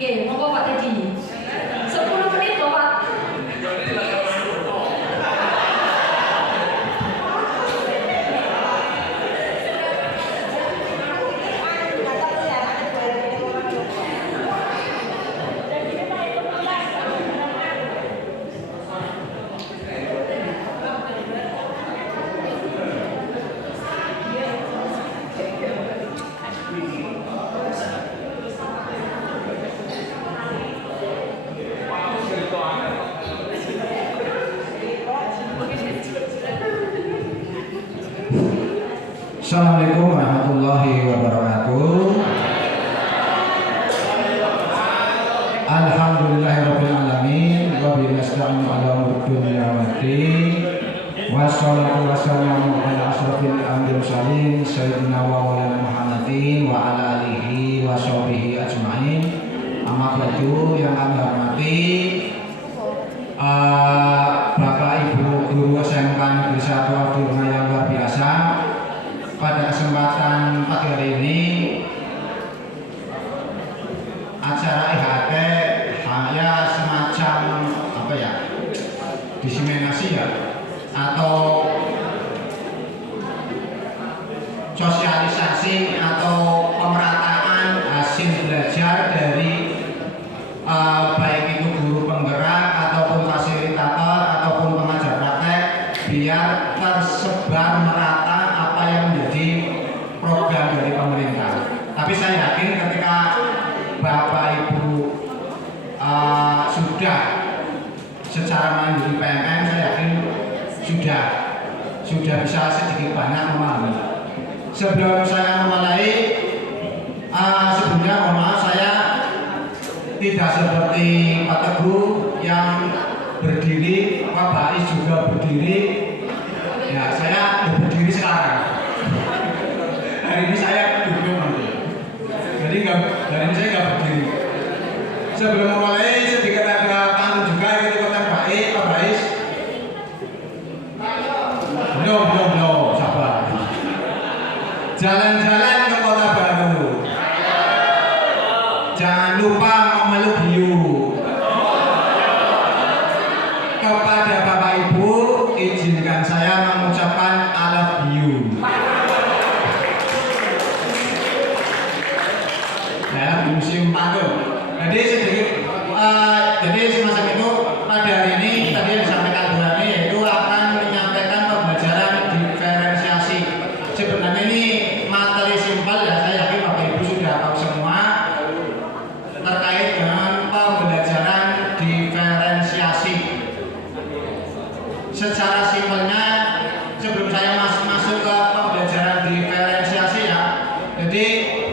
Oke, monggo Pak Teddy. 10 menit loh Pak. Assalamualaikum warahmatullahi wabarakatuh. Alhamdulillahirabbil alamin wa bihi nasta'inu ala umuri dunya waddin. Wassalatu wassalamu ala asrofil anbiya'i mursalin sayyidina wa maulana Muhammadin wa ala alihi wa sahbihi ajmain. Amma ba'du, yang kami hormati Bapak Ibu guru SMK Negeri 1 Abdurrahman yang luar biasa. Pada kesempatan pagi hari ini acara IHT hanya semacam diseminasi atau sosialisasi atau pemerataan hasil belajar dari baik itu guru penggerak ataupun fasilitator ataupun pengajar praktek, biar tersebar merata apa yang menjadi program dari pemerintah. Tapi saya yakin ketika Bapak Ibu sudah secara mandiri PMM, saya yakin sudah bisa sedikit banyak memahami. Sebelum saya memulai, sebelumnya mohon maaf, saya tidak seperti Pak Teguh yang berdiri, Pak Bais juga berdiri. Ya, saya berdiri sekarang. Hari ini saya duduk nanti. Jadi hari ini saya nggak berdiri. Sebelum memulai sedikit ada pantun juga itu kota Bais, Pak Bais. Belum, sabar. Jalan-jalan ke kota baru. Jangan lupa memeluk hiu. Kepada Bapak Ibu, izinkan saya mengucapkan I love you. Dalam museum pantun. Jadi sedikit, jadi semacam itu pada hari ini tadi yang disampaikan Bu Rani, yaitu akan menyampaikan pembelajaran diferensiasi. Sebenarnya ini materi simpel ya, saya yakin Bapak Ibu sudah tahu semua terkait dengan pembelajaran diferensiasi. Secara simpelnya, sebelum saya masuk ke pembelajaran diferensiasi ya, jadi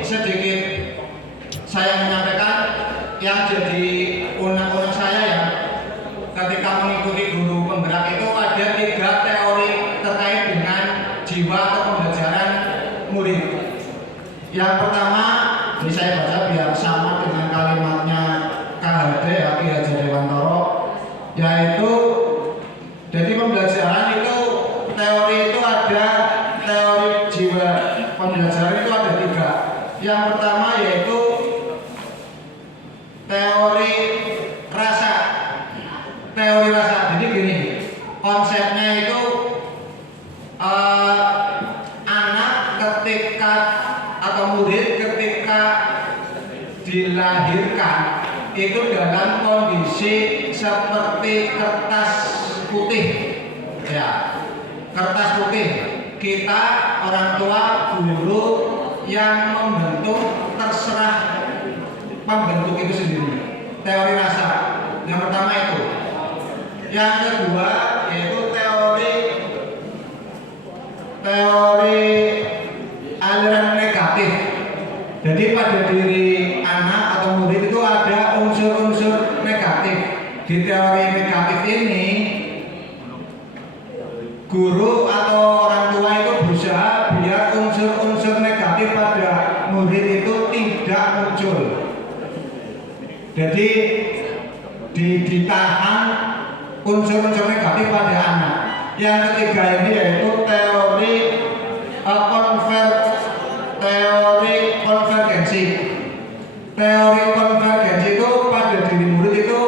sedikit saya menyampaikan yang jadi unek-unek saya ya, ketika mengikuti guru penggerak itu ada 3 teori terkait dengan jiwa atau pembelajaran murid. Yang pertama, ini saya baca biar sama dengan kalimatnya KHD Ki Hajar Dewantara, yaitu jadi pembelajaran itu teori itu ada teori jiwa pembelajaran itu ada 3. Yang pertama yaitu teori rasa. Teori rasa. Jadi gini, konsepnya itu anak ketika atau murid ketika dilahirkan itu dalam kondisi seperti kertas putih ya, kertas putih. Kita orang tua, guru yang membentuk, terserah membentuk itu sendiri. Teori rasa yang pertama itu. Yang kedua yaitu teori aliran negatif. Jadi pada diri anak atau murid itu ada unsur-unsur negatif. Di teori negatif ini, guru atau orang tua itu berusaha biar unsur-unsur negatif pada murid itu tidak muncul. Jadi ditahan unsur-unsur negatif pada anak. Yang ketiga ini yaitu teori konvergensi. Teori konvergensi itu pada diri murid itu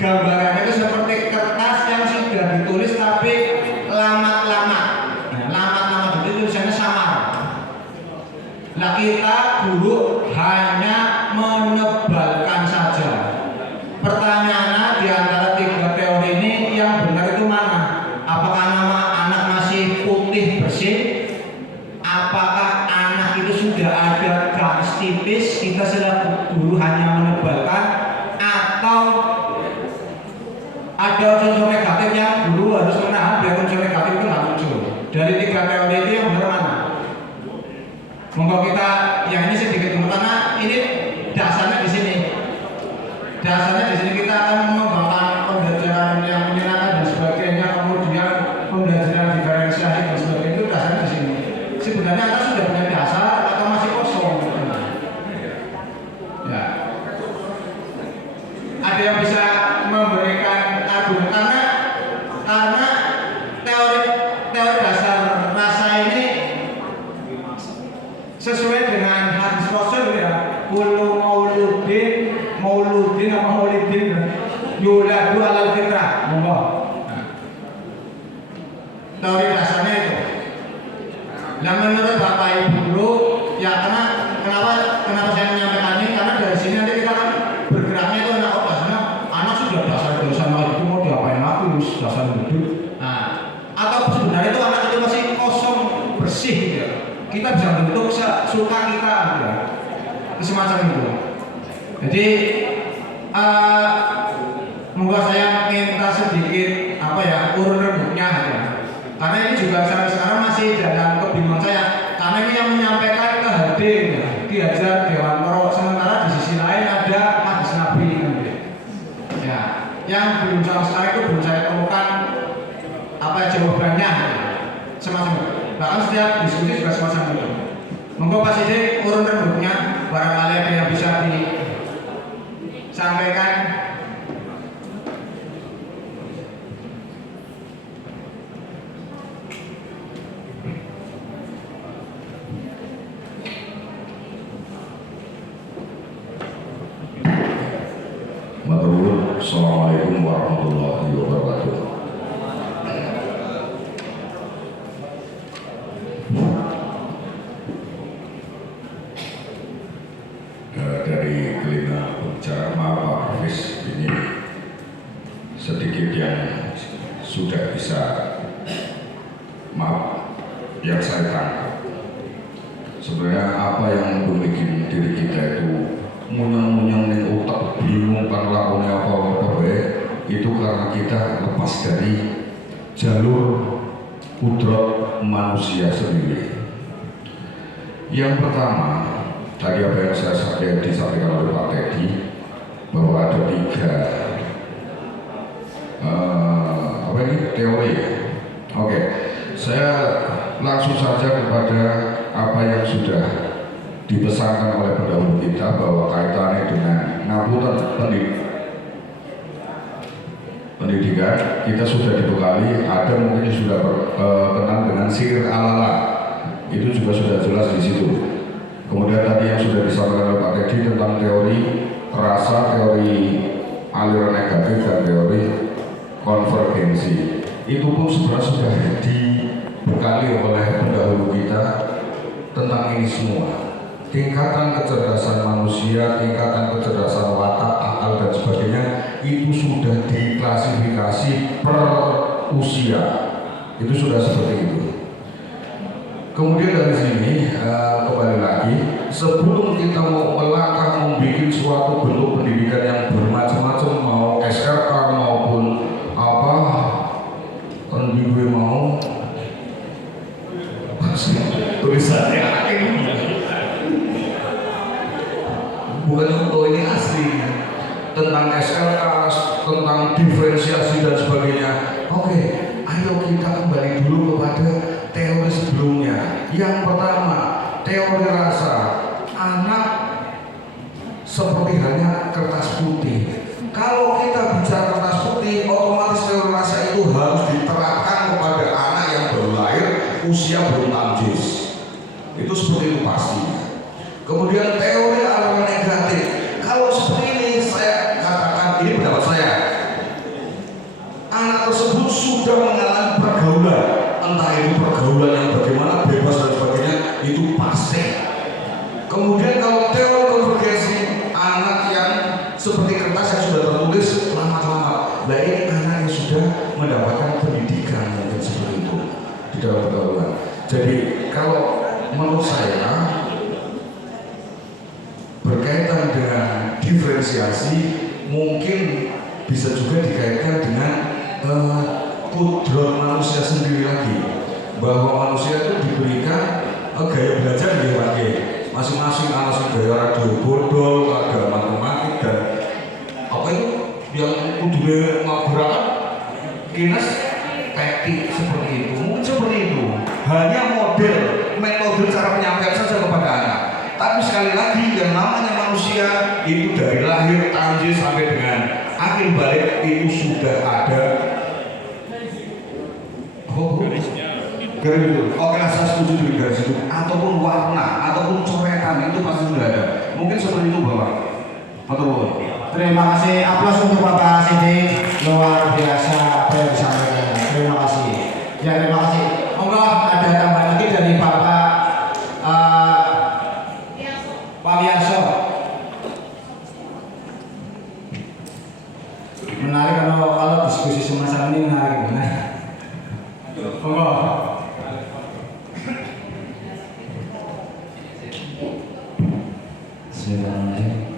gambarannya itu seperti kertas yang sudah ditulis tapi lamat-lamat. Nah, lamat-lamat itu tulisannya samar. Nah, kita guru hanya menebalkan saja. Pertanyaannya di antara 3 teori ini yang benar itu mana? Apakah nama anak masih putih bersih? Apakah anak itu sudah ada garis tipis, kita selaku guru hanya menebalkan, atau ada unsur negatif yang guru harus menahan biar unsur negatif itu nggak muncul? Dari 3 teori itu yang benar mana? monggo kita yang ini sedikit dulu karena ini dasarnya di sini. Dasarnya di sini kita akan mengembangkan pembelajaran yang menyenangkan dan sebagainya, kemudian pembelajaran diferensiasi dan sebagainya itu dasarnya di sini. Sebenarnya Anda sudah punya dasar atau masih kosong? Ya. Ada yang bisa memberikan argumen karena teori dasar rasa ini sesuai dengan hadis Rasul ya. Kullu mauludin apa maulidin yuladu alal fitrah. Monggo. Teori dasarnya itu. Nah menurut Bapak Ibu Guru ya kenapa saya menyampaikan ini karena dari sini nanti kita kan bergeraknya itu anak sudah dasar itu mau diapain lagi dasar hidup. Nah atau sebenarnya itu anak itu masih kosong bersih gitu ya. Kita bisa bentuk suka kita gitu ya. Semacam itu. Jadi monggo saya minta sedikit urun rembuknya gitu ya. Karena ini juga sampai sekarang masih dalam kebingungan saya. Karena ini yang menyampaikan ke HD ya, Ki Hajar Dewantoro. Sementara di sisi lain ada hadis Nabi gitu. Ya, yang belum sama sekali itu belum saya temukan jawabannya gitu. Semacam itu. Bahkan setiap diskusi juga semacam itu. Monggo Pak Sidik urun rembuknya barangkali ada yang bisa disampaikan. Assalamualaikum warahmatullahi wabarakatuh. Dari kelima pembicara, maaf Pak Hafiz, ini sedikit yang sudah bisa yang saya tangkap. Sebenarnya apa yang membuat diri kita itu munyang-munyang ning otak bingung kan lakonnya apa-apa itu karena kita lepas dari jalur kudrat manusia sendiri. Yang pertama, tadi apa yang saya disampaikan oleh Pak Teddy bahwa ada tiga teori. Oke, saya langsung saja kepada apa yang sudah dipesankan oleh pendahulu kita bahwa kaitannya dengan ngapunten pendidikan kita sudah dibekali, ada mungkin sudah kenal dengan sihir ala-ala, itu juga sudah jelas di situ. Kemudian tadi yang sudah disampaikan oleh Pak Teddy tentang teori rasa, teori aliran negatif dan teori konvergensi, itu pun sebenarnya sudah dibekali oleh pendahulu kita tentang ini semua. Tingkatan kecerdasan manusia, tingkatan kecerdasan watak, akal dan sebagainya itu sudah diklasifikasi per usia. Itu sudah seperti itu. Kemudian dari sini kembali lagi, sebelum kita mau melangkah membuat suatu bentuk pendidikan yang bermacam-macam, mau SRK maupun pendidik mau tulisannya bukan untuk ini asli tentang SLK, tentang diferensiasi dan sebagainya. Oke, ayo kita kembali dulu kepada teori sebelumnya. Yang pertama, teori rasa. Anak seperti halnya kertas putih. Kalau kita bicara kertas putih, otomatis teori rasa itu harus diterapkan kepada anak yang baru lahir, usia belum tamjiz. Itu seperti itu pasti. Kemudian teori aliran negatif. Kalau seperti ini, saya katakan ini pendapat saya. Anak tersebut sudah mengalami pergaulan, entah itu pergaulan yang bagaimana bebas dan sebagainya, itu pasti. Kemudian kalau teori konvergensi, anak yang seperti kertas yang sudah tertulis lama-lama. Nah ini anak yang sudah mendapatkan pendidikan mungkin seperti itu di dalam pergaulan. Jadi kalau menurut saya berkaitan dengan diferensiasi mungkin bisa juga dikaitkan dengan kudrat manusia sendiri lagi, bahwa manusia itu diberikan gaya belajar dia pakai masing-masing alasan gaya radio bodol, ada matematik dan apa itu yang kudu ngaburakan kinas teknik seperti itu, mungkin seperti itu. Hanya model, metode cara penyampaian saja kepada anak. Tapi sekali lagi yang namanya manusia itu dari lahir tanjir sampai dengan akhir balik itu sudah ada. Garis itu, oke saya setuju dengan garis itu. Ataupun warna, ataupun coretan itu pasti sudah ada. Mungkin seperti itu Bapak. Betul. Terima kasih, aplaus untuk Bapak Sidik, luar biasa apa yang disampaikan. Terima kasih. Ya terima kasih. Monggo ada tambahan lagi dari Bapak Pak Wiarso. Menarik kalau diskusi semacam ini menarik. Monggo.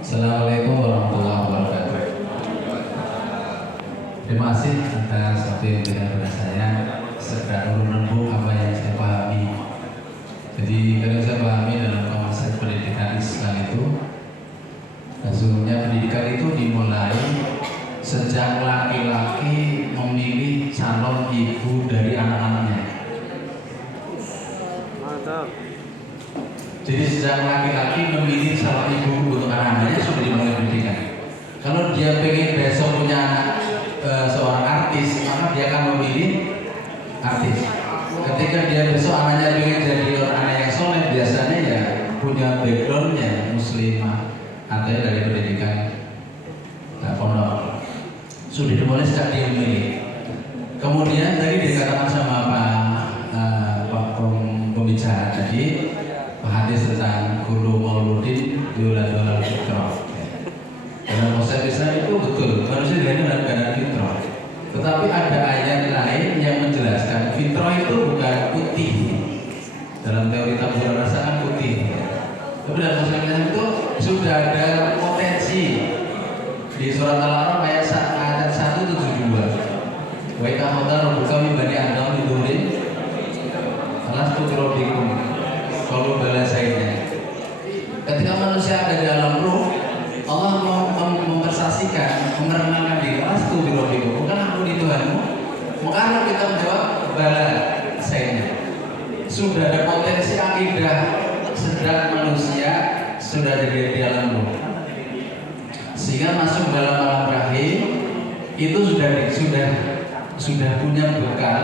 Assalamualaikum warahmatullahi wabarakatuh. Terima kasih atas waktu yang diberikan kepada saya serta urun-urun apa yang saya pahami. Jadi kalau saya pahami dalam konsep pendidikan Islam itu, sesungguhnya pendidikan itu dimulai sejak laki-laki memilih calon ibu dari anak-anaknya. Jadi sejak laki-laki memilih calon ibu untuk anak-anaknya sudah dimulai pendidikan. Kalau dia pengen besok punya anak seorang artis, maka dia akan memilih artis. Ketika dia besok anaknya pengen jadi anak yang soleh, biasanya ya punya backgroundnya muslimah atau dari pendidikan pondok. Sudah dimulai sejak dia memilih. Kemudian tadi dikatakan sama Pak pembicara tadi, hadis tentang kullu mauludin yuladu alal fitrah. Dalam konsep Islam itu betul, manusia dilahirkan dalam keadaan fitrah. Tetapi ada ayat lain yang menjelaskan fitrah itu bukan putih. Dalam teori tabur rasa kan putih. Tapi dalam konsep Islam itu sudah ada potensi. Di surat Al-A'raf ayat 172. Wa idza hadara rabbuka min bani adam bidurin alastu birabbikum. Kalau balasainya, ketika manusia ada di alam ruh, Allah mempersaksikan, merenangkan diri, astu birabbikum, bukan aku di Tuhanmu. Maka kita menjawab balasainya. Sudah ada potensi akidah sejak manusia sudah ada di alam ruh, sehingga masuk dalam alam rahim itu sudah punya bekal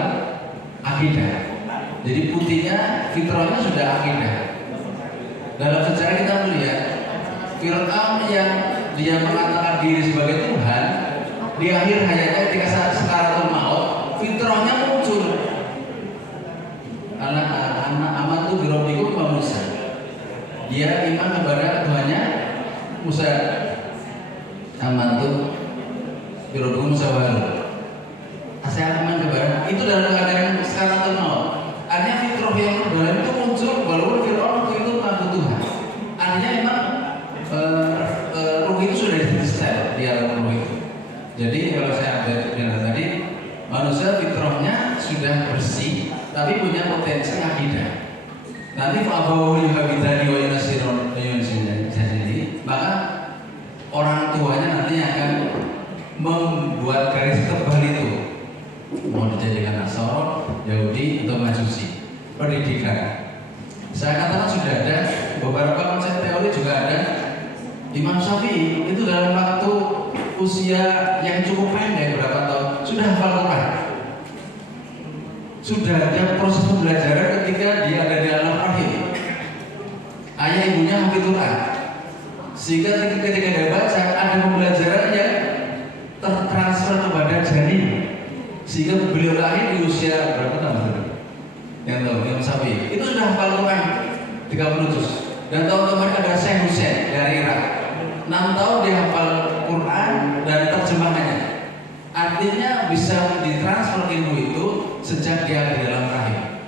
akidah. Jadi putihnya, fitrahnya sudah akidah. Dalam sejarah kita melihat Fir'aun yang dia mengatakan diri sebagai Tuhan, di akhir hayatnya ketika saat sekaratul maut, fitrahnya muncul. Anak amatu birabbikum wa Musa. Dia iman kepada Tuhannya Musa. Amatu birabbikum Musa wa Harun. Saya aman kepada itu dalam keadaan sekaratul maut. Artinya fitrah yang dalam itu muncul walaupun Fir'aun itu mengaku Tuhan. Artinya memang ruh itu sudah disetel di alam ruh itu. Jadi kalau saya bilang tadi, manusia fitrahnya sudah bersih, tapi punya potensi akidah. Nanti fa'abawahu yuhabidani wa yunasirun jadi, maka orang tuanya nanti akan membuat garis tebal itu. Mau dijadikan Nasara, Yahudi, atau Majusi. Pendidikan. Saya katakan sudah ada beberapa konsep teori juga ada. Imam Syafi'i itu dalam waktu usia yang cukup pendek berapa tahun sudah hafal Quran. Sudah ada proses pembelajaran ketika dia ada di alam rahim. Ayah ibunya hafal Quran. Sehingga ketika dia baca ada pembelajaran yang tertransfer kepada janin. Sehingga beliau lahir di usia berapa tahun? Yang tahu, Imam Syafi'i itu sudah hafal Quran 30 juz. Dan tahun kemarin ada Syekh Husain dari Irak, 6 tahun dia hafal Quran dan terjemahannya. Artinya bisa ditransfer ilmu itu sejak dia di dalam rahim.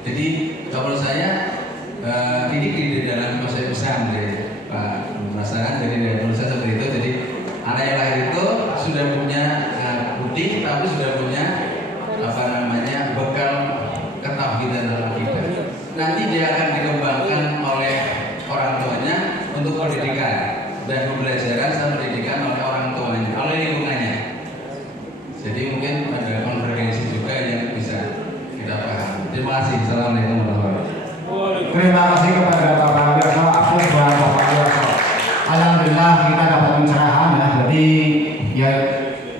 Jadi kalau saya ini di dalam konsep Islam dari Pak Masakan, jadi dari proses seperti itu. Jadi anak yang lahir itu sudah punya tapi sudah punya bekal ketauhidan dalam akidah. nanti dia akan dikembangkan oleh orang tuanya untuk pendidikan dan pembelajaran dan pendidikan oleh orang tuanya, oleh lingkungannya. Jadi mungkin ada konvergensi juga yang bisa kita paham. Terima kasih. Assalamualaikum warahmatullahi wabarakatuh. Terima kasih kepada Bapak Wirso, Afif dan Bapak Wirso. Alhamdulillah kita dapat pencerahan ya. Jadi ya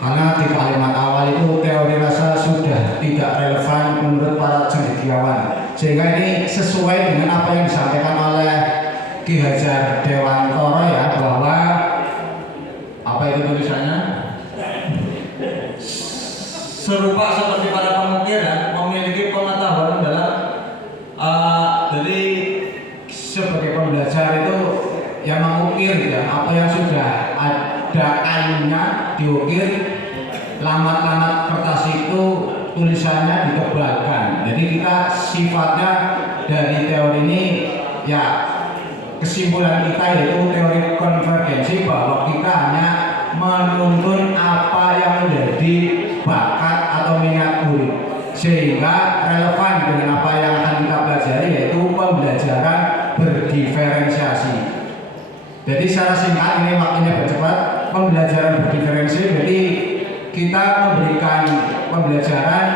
karena di kalimat awal itu teori rasa sudah tidak relevan menurut para cendekiawan, sehingga ini sesuai dengan apa yang disampaikan oleh Ki Hajar Dewantoro ya, bahwa apa itu tulisannya, serupa seperti para pemikir ya, memiliki pengetahuan dalam jadi sebagai pembelajar itu yang mengukir ya, apa yang sudah ada kainnya diukir, lamat-lamat kertas itu tulisannya ditebalkan. Jadi kita sifatnya dari teori ini ya, kesimpulan kita yaitu teori konvergensi, bahwa kita hanya menuntun apa yang menjadi bakat atau minat murid sehingga relevan dengan apa yang akan kita pelajari, yaitu pembelajaran berdiferensiasi. Jadi secara singkat, ini waktunya bercepat, pembelajaran berdiferensiasi. Jadi kita memberikan pembelajaran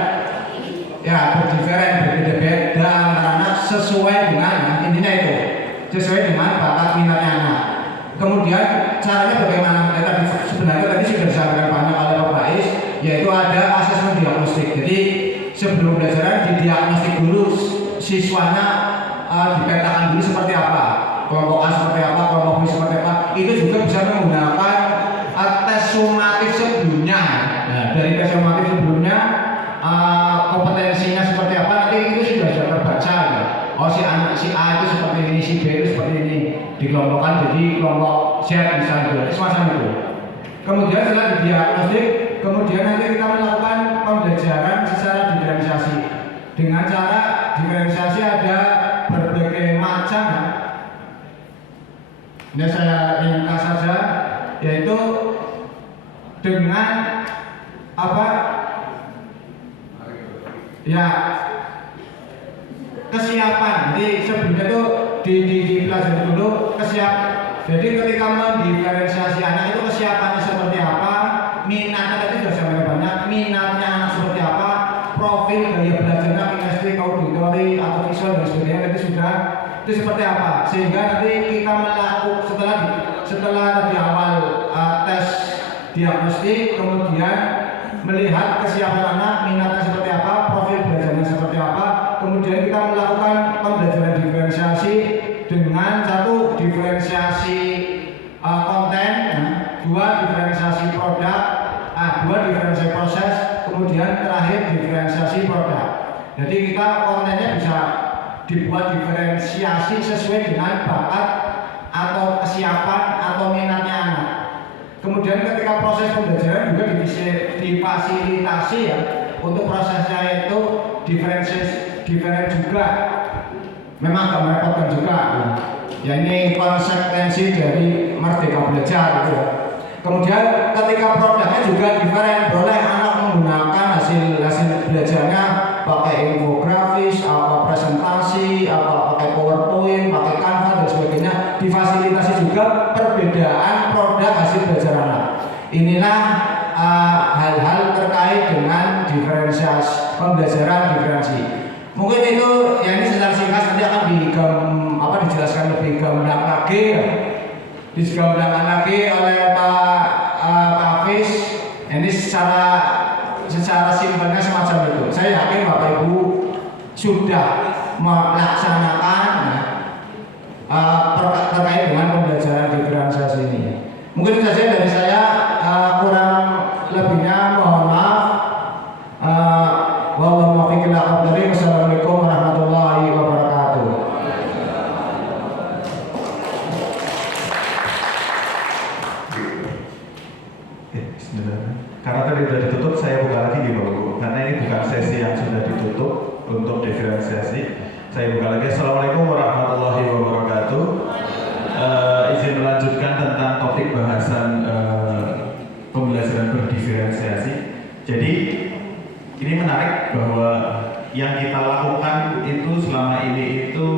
ya berbeda antara anak sesuai dengan intinya itu, sesuai dengan bakat minatnya anak. Kemudian caranya bagaimana? Sebenarnya tadi sudah disampaikan banyak oleh Pak Bais, yaitu ada asesmen diagnostik. Jadi sebelum pembelajaran didiagnostik dulu siswanya, dipetakan dulu seperti apa, kelompok A seperti apa, kelompok B seperti apa. Itu juga bisa menggunakan tes sumatif sebelumnya. Nah, dari tes sumatif sebelumnya kompetensinya seperti apa, nanti itu sudah terbaca ya. Oh, si A itu seperti ini, si B itu seperti ini, dikelompokkan jadi kelompok Z misalnya, semacam itu. Kemudian setelah didiagnostik, kemudian nanti kita melakukan pembelajaran secara diferensiasi. Dengan cara diferensiasi ada berbagai macam. Ini saya ringkas saja, yaitu dengan apa? Ya, kesiapan. Jadi sebelumnya itu dipelajari dulu kesiapan. Jadi ketika mendiferensiasi anak itu kesiapannya seperti apa, minatnya tadi sudah sampai banyak, minatnya anak seperti apa, profil gaya belajarnya, kinestetik, auditori atau visual dan sebagainya itu sudah itu seperti apa, sehingga nanti kita melakukan setelah tadi awal tes diagnostik, kemudian melihat kesiapan anak, minatnya seperti apa, profil belajarnya seperti apa, kemudian kita melakukan pembelajaran diferensiasi dengan satu diferensiasi konten, dua diferensiasi produk, dua diferensiasi proses, kemudian terakhir diferensiasi produk. Jadi kita kontennya bisa dibuat diferensiasi sesuai dengan bakat atau kesiapan atau minatnya anak. Kemudian ketika proses pembelajaran juga difasilitasi ya, untuk prosesnya itu diferen juga. Memang agak merepotkan juga ya, ini konsekuensi dari Merdeka Belajar gitu. Kemudian ketika produknya juga diferen, boleh anak menggunakan hasil belajarnya pakai infografis, apa presentasi, apa pakai PowerPoint, pakai Canva dan sebagainya, difasilitasi juga perbedaan produk hasil belajar anak. Inilah hal-hal terkait dengan diferensiasi, pembelajaran diferensi. Mungkin itu ya, ini secara singkat nanti akan dijelaskan lebih gamblang lagi ya. Digamblang lagi oleh Pak Hafiz. Ini secara simpelnya semacam itu. Saya yakin Bapak Ibu sudah melaksanakan terkait dengan pembelajaran diferensiasi ini. Mungkin saja dari saya, kurang lebihnya mohon maaf. Wassalamualaikum warahmatullahi wabarakatuh. Bismillah. Karena tadi sudah ditutup, saya buka lagi di bawah. Karena ini bukan sesi yang sudah ditutup untuk diferensiasi. Saya buka lagi. Assalamualaikum warahmatullahi wabarakatuh. Izin melanjutkan tentang topik bahasan pembelajaran berdiferensiasi. Jadi ini menarik bahwa yang kita lakukan itu selama ini itu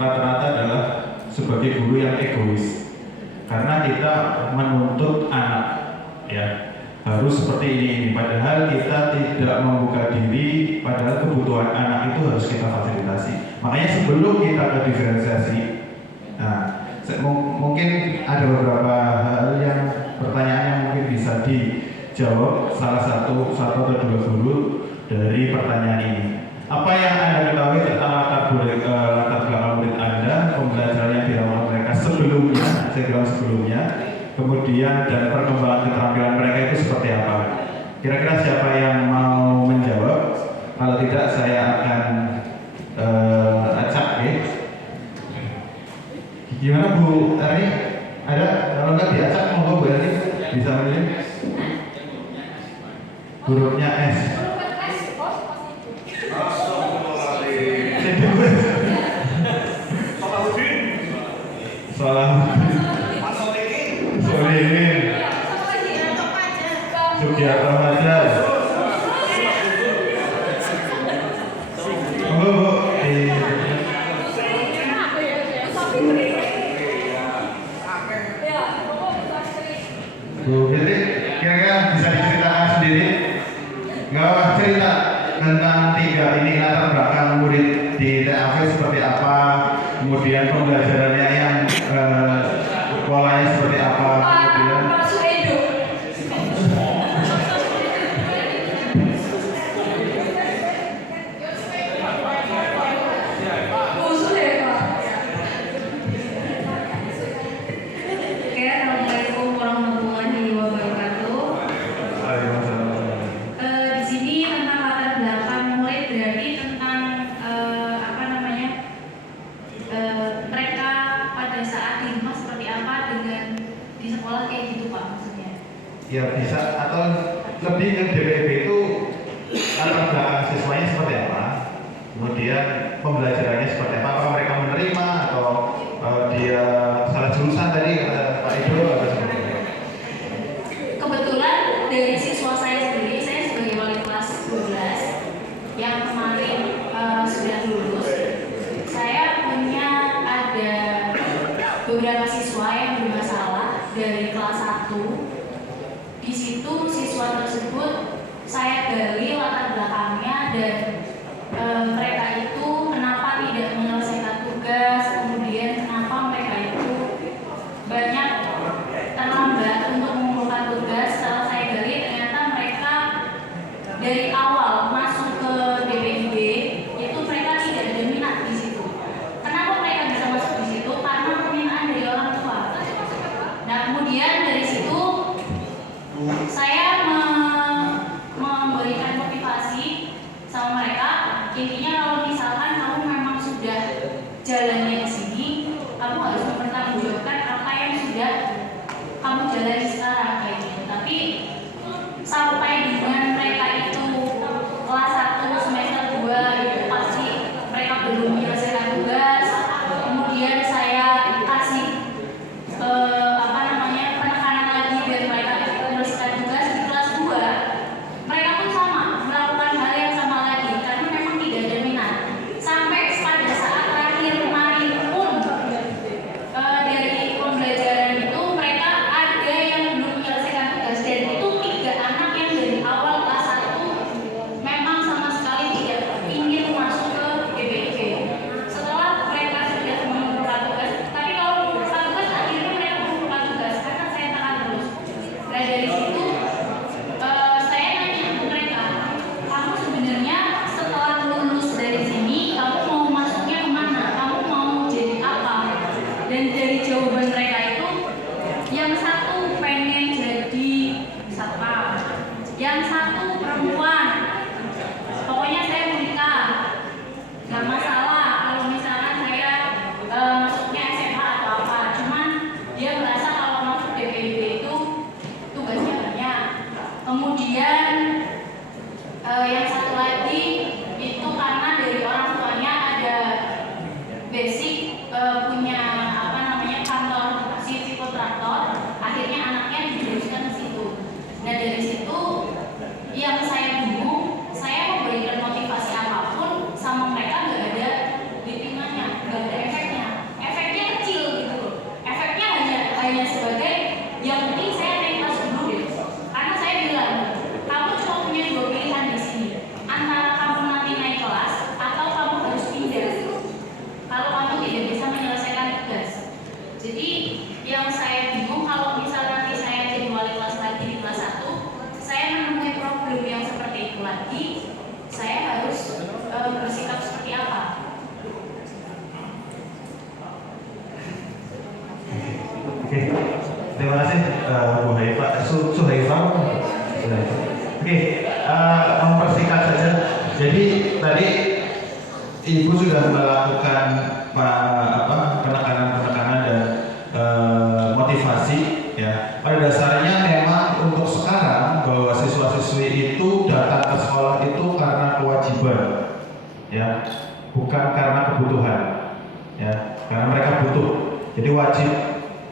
rata-rata adalah sebagai guru yang egois, karena kita menuntut anak ya harus seperti ini, padahal kita tidak membuka diri, padahal kebutuhan anak itu harus kita fasilitasi. Makanya sebelum kita ke diferensiasi, nah mungkin ada beberapa hal yang pertanyaan yang mungkin bisa dijawab salah satu atau dua guru dari pertanyaan ini. Apa yang Anda ketahui tentang latar belakang murid Anda, pembelajaran yang dilakukan mereka sebelumnya, sebelumnya, kemudian dan perkembangan keterampilan mereka itu seperti apa? Kira-kira siapa yang mau menjawab? Kalau tidak, saya akan acak ya. Gimana Bu Ari? Ada? Kalau nggak diacak, monggo Bu Ari bisa memilih. Hurufnya S. Solihin, Sugiarto Fajar. Monggo Bu. Bu Fitri, kira-kira bisa diceritakan sendiri? Nggak apa cerita tentang tiga ini, latar belakang murid di TAV seperti apa, kemudian pembelajarannya yang polanya seperti apa, kemudian Assalamualaikum warahmatullahi wabarakatuh. Di sini tentang latar belakang murid berarti tentang mereka pada saat di rumah seperti apa dengan di sekolah kayak gitu Pak maksudnya? ya bisa, atau lebih ke DPP itu latar belakang siswanya seperti apa, kemudian pembelajarannya seperti apa, apakah mereka menerima atau dia salah jurusan tadi kata Pak Ido atau seperti apa? Kebetulan dari siswa saya sendiri, saya sebagai wali kelas 12 yang kemarin sudah lulus, saya punya ada beberapa siswa yang bermasalah dari kelas 1. Di situ siswa tersebut saya gali latar belakangnya dan mereka itu kenapa tidak menyelesaikan tugas, kemudian kenapa mereka itu banyak terlambat untuk mengumpulkan tugas. Setelah saya gali ternyata mereka dari awal masuk ke DPID itu mereka tidak ada minat di situ. Kenapa mereka bisa masuk di situ? Karena permintaan dari orang tua. Nah kemudian dari situ saya memberikan motivasi sama mereka. Intinya kalau misalkan kamu memang sudah jalannya di sini, kamu harus mempertanggungjawabkan apa yang sudah kamu jalani sekarang kayak gitu. Tapi sampai dengan mereka itu kelas 1 semester 2 itu pasti mereka belum menyelesaikan tugas. Kemudian saya kasih penekanan lagi biar mereka menyelesaikan tugas. Di kelas 2 mereka pun sama melakukan hal yang sama lagi karena memang tidak ada minat. Sampai pada saat terakhir kemarin pun dari pembelajaran itu mereka ada yang belum menyelesaikan tugas, dan itu 3 anak yang dari awal kelas 1 memang sama sekali tidak ingin masuk ke DPIP. Setelah mereka sudah mengumpulkan tugas, tapi kalau mengumpulkan tugas akhirnya mereka mengumpulkan tugas karena saya tekan terus. Nah dari situ saya nanya ke mereka, kamu sebenarnya setelah lulus dari sini kamu mau masuknya kemana? Kamu mau jadi apa? Dan dari jawaban mereka itu, yang satu pengen jadi satpam, yang satu perempuan, pokoknya saya mau nikah, gak masalah kalau misalkan saya masuknya SMA atau apa. Cuman dia merasa kalau masuk DPID itu tugasnya banyak. Kemudian yang satu lagi itu karena dari orang tuanya ada basic punya kantor civil kontraktor, akhirnya anaknya dijuruskan ke situ. Nah dari situ yang saya bingung, saya memberikan motivasi apapun Terima kasih Bu Haifa, Suhaifa. Oke, mempersingkat saja. Jadi tadi Ibu sudah melakukan penekanan dan motivasi ya. Pada dasarnya memang untuk sekarang bahwa siswa-siswi itu datang ke sekolah itu karena kewajiban ya, bukan karena kebutuhan ya, karena mereka butuh. Jadi wajib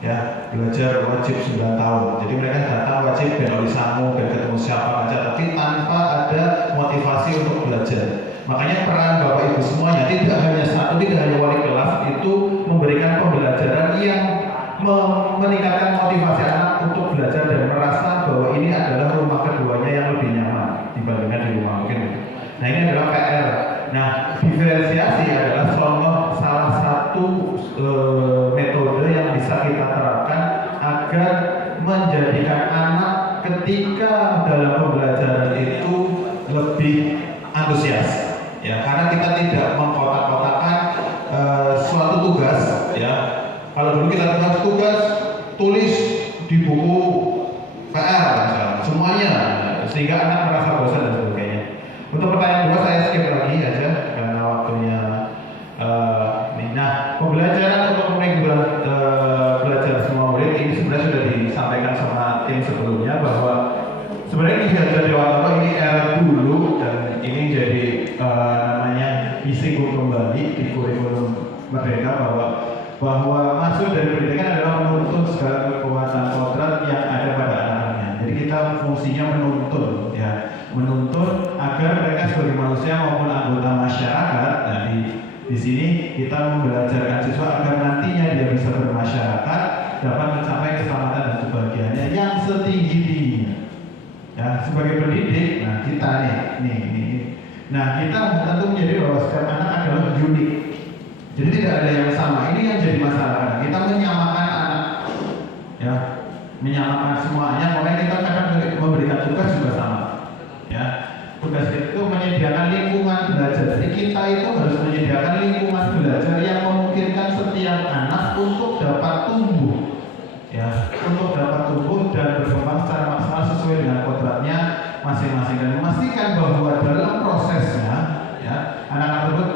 ya, belajar wajib 9 tahun. Jadi mereka datang wajib ben olisamu, ben ketemu siapa aja, tapi tanpa ada motivasi untuk belajar. Makanya peran Bapak Ibu semuanya tidak hanya wali kelas itu memberikan pembelajaran yang meningkatkan motivasi anak untuk belajar dan merasa bahwa ini adalah rumah keduanya yang lebih nyaman dibandingkan di rumah mungkin. Nah ini adalah PR. Nah diferensiasi adalah salah satu metode yang bisa kita terapkan agar menjadikan anak ketika dalam pembelajaran itu lebih antusias ya, karena kita tidak mengkotak-kotakan suatu tugas ya. Kalau dulu kita tugas tulis di buku PR misalnya, semuanya sehingga anak merasa bosan dan sebagainya. Untuk pertanyaan kedua saya skip lagi aja karena waktunya. Nah, pembelajaran untuk belajar semua murid ini sebenarnya sudah disampaikan sama tim sebelumnya bahwa sebenarnya Ki Hajar Dewantara ini era dulu dan ini jadi disinggung kembali di kurikulum Merdeka bahwa maksud dari pendidikan adalah menuntun segala kekuatan kodrat yang ada pada anak-anaknya. Jadi kita fungsinya menuntun ya, menuntun agar mereka sebagai manusia maupun anggota masyarakat. Nah di sini kita membelajarkan siswa agar nantinya dia bisa bermasyarakat, dapat mencapai keselamatan dan kebahagiaannya yang setinggi-tingginya. Ya, sebagai pendidik, nah kita nih. Nah, kita tentu menjadi bahwa setiap anak adalah unik. Jadi tidak ada yang sama. Ini yang jadi masalah. Kita menyamakan anak, ya, menyamakan semuanya. Makanya kita kadang memberikan tugas juga sama. Ya, tugas itu menyediakan lingkungan belajar. Jadi kita itu harus menyediakan lingkungan belajar yang memungkinkan setiap anak untuk dapat tumbuh, ya, untuk dapat tumbuh dan berkembang secara maksimal sesuai dengan kodratnya masing-masing dan memastikan bahwa dalam prosesnya, ya, anak-anak tersebut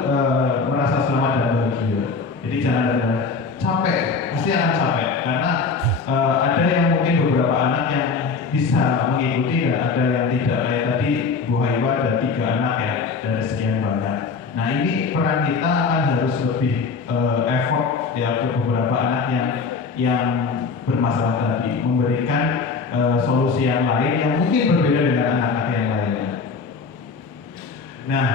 merasa selamat dan bahagia. Jadi jangan ada capek, mesti akan capek karena ada yang mungkin beberapa anak yang bisa mengikuti dan ada yang tidak. Kayak tadi Bu Haiwa ada 3 anak ya dari sekian banyak. Nah ini peran kita akan harus lebih effort ya ke beberapa anak yang bermasalah tadi, memberikan solusi yang lain yang mungkin berbeda dengan anak-anak yang lainnya. Nah,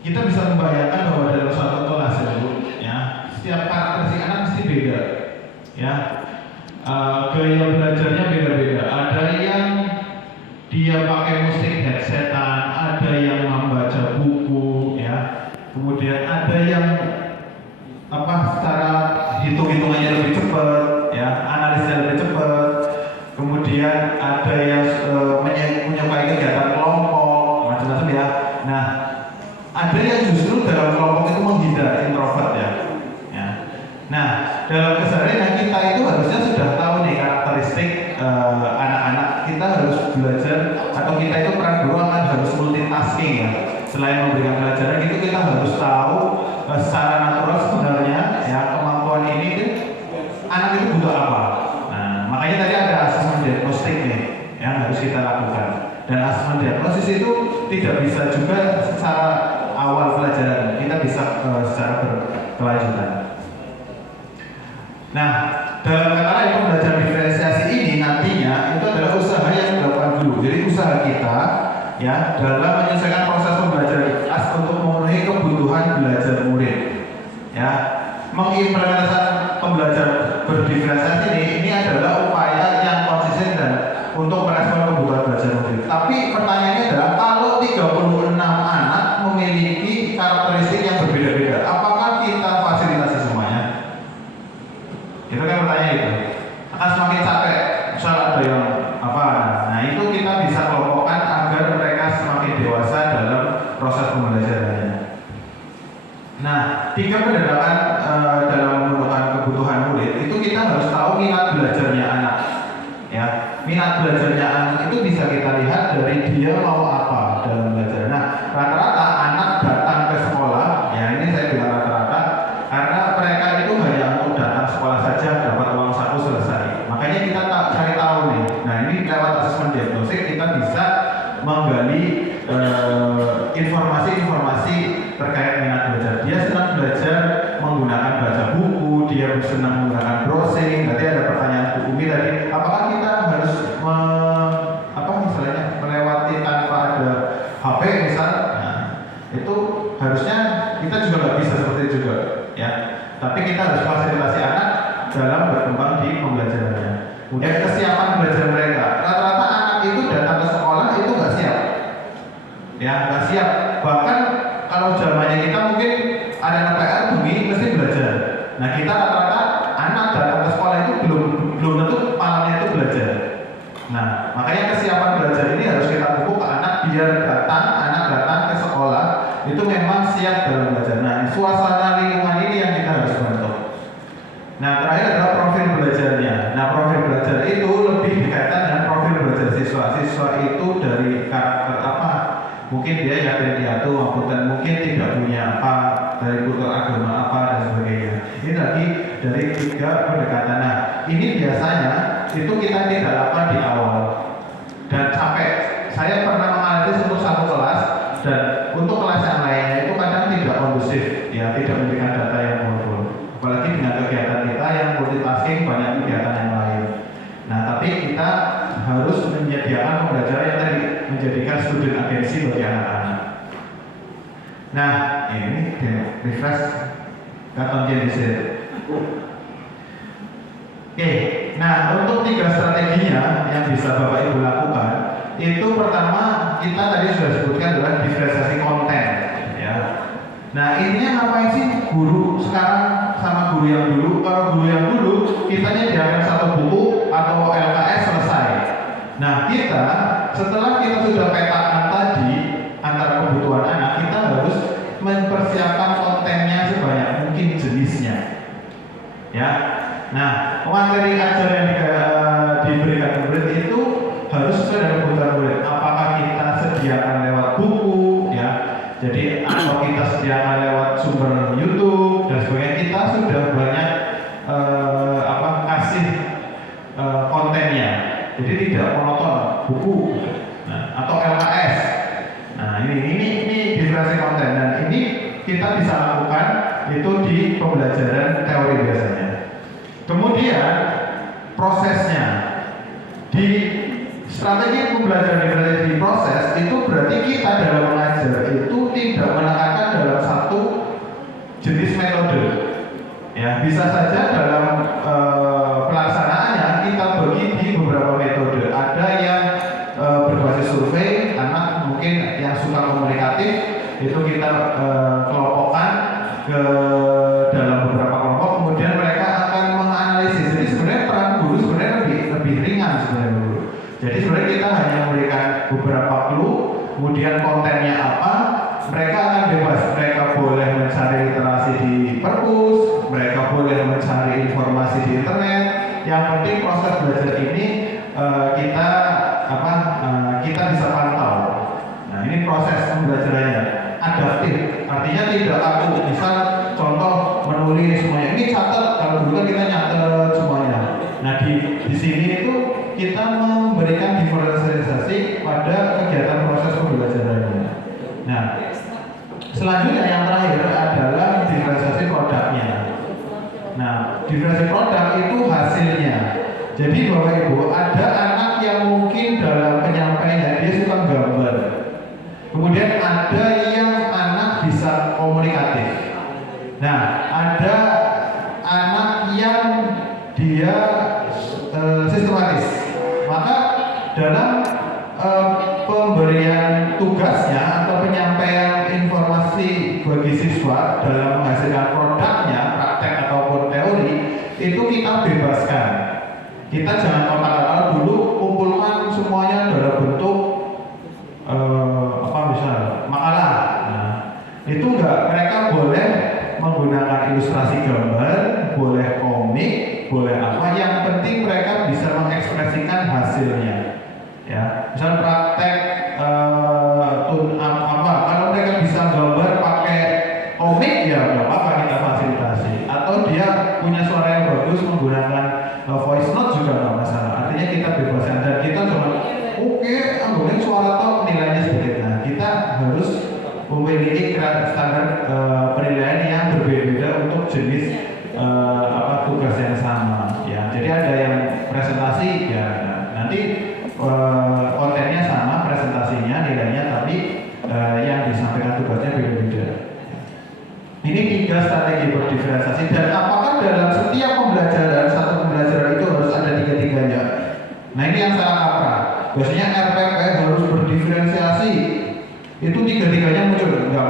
kita bisa membayangkan bahwa dalam suatu kelas ya, setiap karakteristik anak mesti beda, ya. Gaya belajarnya beda-beda. Ada yang dia pakai musik headsetan, ada yang membaca buku, ya. Kemudian ada yang secara hitung-hitungannya lebih cepat, ya, analisnya lebih cepat. Kemudian ada yang menyukai kegiatan kelompok, macam-macam ya. Nah, ada yang justru dalam kelompok itu menghindar, introvert ya. Nah, dalam keseharian kita itu harusnya sudah tahu nih karakteristik anak-anak. Kita harus belajar atau kita itu peran guru akan harus multitasking ya. Selain memberikan pelajaran itu kita harus tahu secara natural sebenarnya ya kemampuan ini itu anak itu butuh apa. Makanya tadi ada asesmen diagnostik nih yang harus kita lakukan. Dan asesmen diagnosis itu tidak bisa juga secara awal pelajaran, kita bisa secara berkelanjutan. Nah, dalam kata lain pembelajaran diferensiasi ini nantinya itu adalah usaha yang dilakukan guru. Jadi usaha kita ya dalam menyelesaikan proses pembelajaran di kelas untuk memenuhi kebutuhan belajar murid. Ya, mengimplementasikan pembelajaran berdiferensiasi ini adalah upaya yang konsisten dan untuk merespon kebutuhan belajar murid. Tapi pertanyaannya adalah kalau 36 anak memiliki karakteristik yang berbeda-beda, apakah kita fasilitasi semuanya? Itu kan pertanyaan itu. Akan semakin capek. Misal ada yang nah itu kita bisa kelompokkan agar mereka semakin dewasa dalam proses pembelajarannya. Nah, 3 pendekatan dalam memenuhi kebutuhan murid itu kita harus tahu minat belajarnya anak. belajarnya anak itu bisa kita lihat dari dia mau apa dalam belajar. Nah, rata-rata anak datang ke sekolah, ya ini saya bilang rata-rata, karena mereka itu hanya untuk datang sekolah saja, dapat uang saku selesai. Makanya kita cari tahu nih. Nah, ini lewat asesmen diagnostik kita bisa menggali informasi-informasi terkait minat belajar. Dia senang belajar menggunakan baca buku, dia senang menggunakan browsing. Berarti ada pertanyaan Bu Umi tadi, apakah kita harus melewati tanpa ada HP misal? Nah, itu harusnya kita juga nggak bisa seperti itu juga, ya. Tapi kita harus fasilitasi anak dalam berkembang di pembelajarannya. Kemudian kesiapan belajar mereka. Rata-rata anak itu datang ke sekolah itu nggak siap, ya nggak siap. Bahkan kalau zamannya kita mungkin ada anak PR bumi mesti belajar. Nah kita rata-rata anak datang ke sekolah itu belum tentu malamnya itu belajar. Nah makanya kesiapan belajar ini harus kita pupuk ke anak biar anak datang ke sekolah itu memang siap dalam belajar. Nah suasana lingkungan ini yang kita harus bentuk. Nah terakhir adalah profil belajarnya. Nah profil belajar itu lebih dikaitkan dengan profil belajar siswa. Siswa itu dari karakter apa? Mungkin dia yatim piatu, mungkin tidak punya apa, dari kultur agama apa dan sebagainya. Ini lagi dari 3 pendekatan. Nah ini biasanya itu kita tidak lakukan di awal dan capek. Saya pernah menganalisis untuk satu kelas dan untuk kelas yang lainnya itu kadang tidak kondusif, ya tidak memberikan data yang mumpuni. Apalagi dengan kegiatan kita yang multitasking, banyak kegiatan yang lain. Nah, tapi kita harus menyediakan pembelajaran yang tadi menjadikan student agency bagi anak-anak. Nah, ini refresh karton jenisnya. Oke, nah untuk 3 strateginya yang bisa Bapak Ibu lakukan, itu pertama kita tadi sudah sebutkan adalah diferensiasi konten, ya. Nah ini ngapain sih guru sekarang sama guru yang dulu? Kalau guru yang dulu kita nyediakan satu buku atau LKS selesai. Nah kita setelah kita sudah petakan tadi antara kebutuhan anak, kita harus mempersiapkan kontennya sebanyak mungkin jenisnya, ya. Nah materi ajar yang diberikan murid itu harus sesuai dengan kebutuhan murid. Apakah kita sediakan lewat buku, ya? Jadi atau kita sediakan lewat sumber YouTube dan sebagainya. Kita sudah banyak kasih kontennya. Jadi tidak monoton buku, nah, atau LKS. Nah ini diferensiasi konten dan ini kita bisa lakukan itu di pembelajaran teori biasanya. Kemudian prosesnya di strategi pembelajaran diferensiasi proses itu berarti kita dalam mengajar itu tidak menekankan dalam satu jenis metode. Ya, bisa saja dalam pelaksanaannya kita bagi di beberapa metode. Ada yang berbasis survei, anak mungkin yang suka komunikatif itu kita kelompokkan ke dalam beberapa kelompok. Kemudian mereka akan menganalisis. Jadi sebenarnya peran guru sebenarnya lebih ringan sebenarnya guru. Jadi sebenarnya kita hanya memberikan beberapa clue, kemudian kontennya apa, mereka akan bebas. Mereka boleh mencari literasi di perpus, mereka boleh mencari informasi di internet. Yang penting proses belajar ini kita bisa pantau. Nah ini proses pembelajarannya adaptif. Artinya tidak aku misal contoh menulis semuanya. Ini catat, kalau dulu kan kita nyatet semuanya. Nah di sini itu kita memberikan diferensiasi pada kegiatan proses pembelajarannya. Nah, selanjutnya yang terakhir adalah diferensiasi produknya. Nah, diferensiasi produk itu hasilnya. Jadi Bapak Ibu, ada anak yang mungkin dalam penyampaiannya dia suka gambar. Kemudian ada yang anak bisa komunikatif. Nah, ada anak yang dia sistematis. Maka dalam pemberian tugasnya atau penyampaian informasi bagi siswa dalam menghasilkan produknya, praktek ataupun teori, itu kita bebaskan. Kita jangan kotak-kotak dulu, kumpulkan semuanya dalam bentuk misal makalah. Nah, itu enggak, mereka boleh menggunakan ilustrasi gambar, boleh komik, boleh apa, yang penting mereka bisa mengekspresikan hasilnya. Ya, misal praktek kalau mereka bisa gambar pakai komik ya nggak apa-apa kita fasilitasi. Atau dia punya suara yang bagus menggunakan voice note juga nggak masalah. Artinya kita bebaskan dan kita cuma oke, anggapnya suara top nilainya sedikit. Nah, kita harus memiliki standar penilaian yang berbeda untuk jenis tugas yang sama. Ya, jadi ada yang presentasi ya nanti kontennya sama, presentasinya, nilainya, tapi yang disampaikan tugasnya beda-beda. Ini 3 strategi berdiferensiasi dan apakah dalam setiap pembelajaran, satu pembelajaran itu harus ada 3-tiganya? Nah ini yang salah kaprah. Biasanya RPP harus berdiferensiasi. Itu 3-tiganya muncul, nggak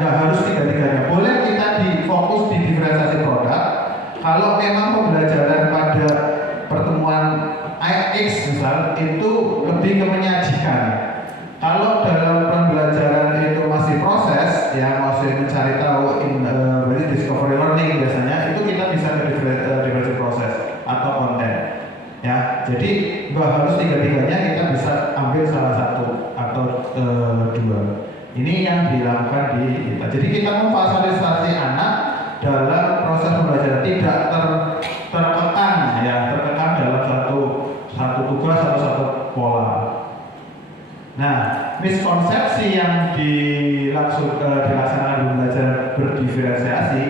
harus 3-tiganya. Boleh kita difokus di diferensiasi produk. Kalau memang pembelajaran pada pertemuan X misal itu lebih ke menyajikan. Kalau dalam pembelajaran itu masih proses, ya masih mencari tahu, berarti discovery learning biasanya itu kita bisa ke diversi proses atau konten. Ya, jadi nggak harus 3-tiganya, kita bisa ambil salah satu atau 2. Ini yang dilakukan di kita. Jadi kita memfasilitasi anak dalam proses pembelajaran tidak tertekan dalam satu tugas atau satu pola. Nah, miskonsepsi yang dilaksanakan di belajar berdiferensiasi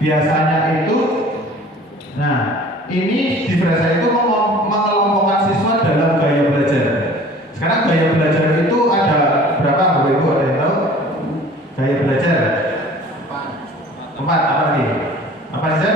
biasanya itu, nah ini diferensiasi itu mengelompokkan siswa dalam gaya belajar. Sekarang gaya belajar itu ada berapa, Bapak Ibu ada yang tahu? Gaya belajar 4, apa lagi? Apa saja?